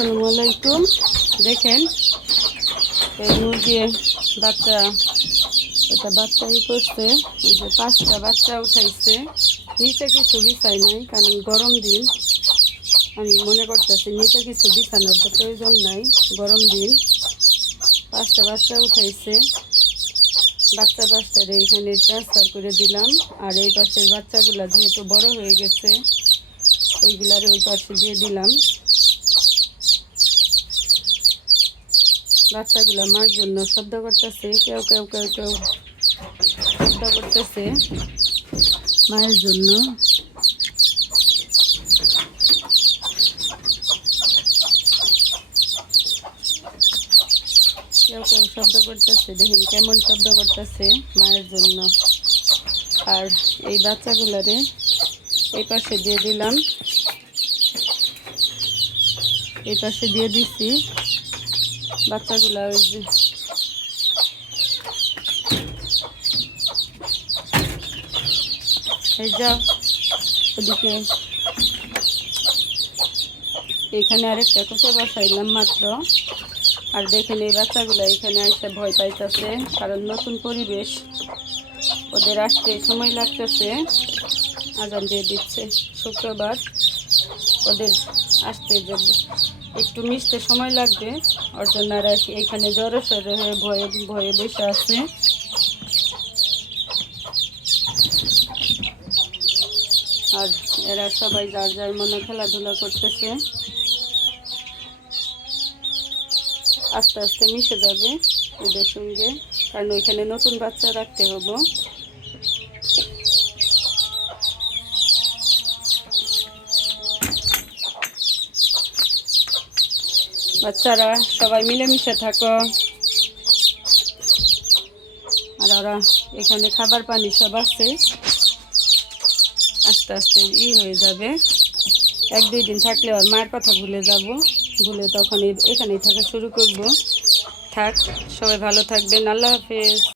আসসালামু আলাইকুম। দেখেন এই মুরগির বাচ্চা, এটা বাচ্চাই করছে। এই যে 5টা বাচ্চা উঠাইছে। নিচে কিছু বিছাই নাই, কারণ গরম দিন। আমি মনে করতেছি নিচে কিছু বিছানোর তো প্রয়োজন নাই, গরম দিন। 5টা বাচ্চা উঠাইছে। বাচ্চা 5টারে এইখানে ট্রান্সফার করে দিলাম। আর এই পাশের বাচ্চাগুলা যেহেতু বড় হয়ে গেছে, ওইগুলারে ওই পাশে দিয়ে দিলাম। বাচ্চাগুলো মার জন্য শব্দ করতেছে, কেউ কেউ কেউ কেউ শব্দ করতেছে মায়ের জন্য। কেউ কেউ শব্দ করতেছে, দেখেন কেমন শব্দ করতেছে মায়ের জন্য। আর এই বাচ্চাগুলারে এই পাশে দিয়ে দিলাম, এই পাশে দিয়ে দিছি। বাচ্চাগুলা ওই যে এই যাও ওদিকে। এখানে আরেকটা কোচে বসাইলাম মাত্র। আর দেখেন এই বাচ্চাগুলো এখানে এসে ভয় পাইতেছে, কারণ নতুন পরিবেশ, ওদের আসতে সময় লাগতেছে। আজান দিয়ে দিচ্ছে শুক্রবার, ওদের আসতে যে একটু মিশতে সময় লাগবে। ওর জন্য আর এইখানে জড়সড় হয়ে ভয়ে ভয়ে বসে আছে। আর এরা সবাই যার যার মনে খেলাধুলা করতেছে। আস্তে আস্তে মিশে যাবে ওদের সঙ্গে, কারণ ওইখানে নতুন বাচ্চা রাখতে হবে। বাচ্চারা সবাই মিলেমিশে থাকো। আর ওরা এখানে খাবার পানি সব আছে, আস্তে আস্তে হয়ে যাবে। 1-2 দিন থাকলে ওর মায়ের কথা ভুলে যাব, ভুলে তখন এখানেই থাকা শুরু করব। থাক, সবাই ভালো থাকবেন। আল্লাহ হাফেজ।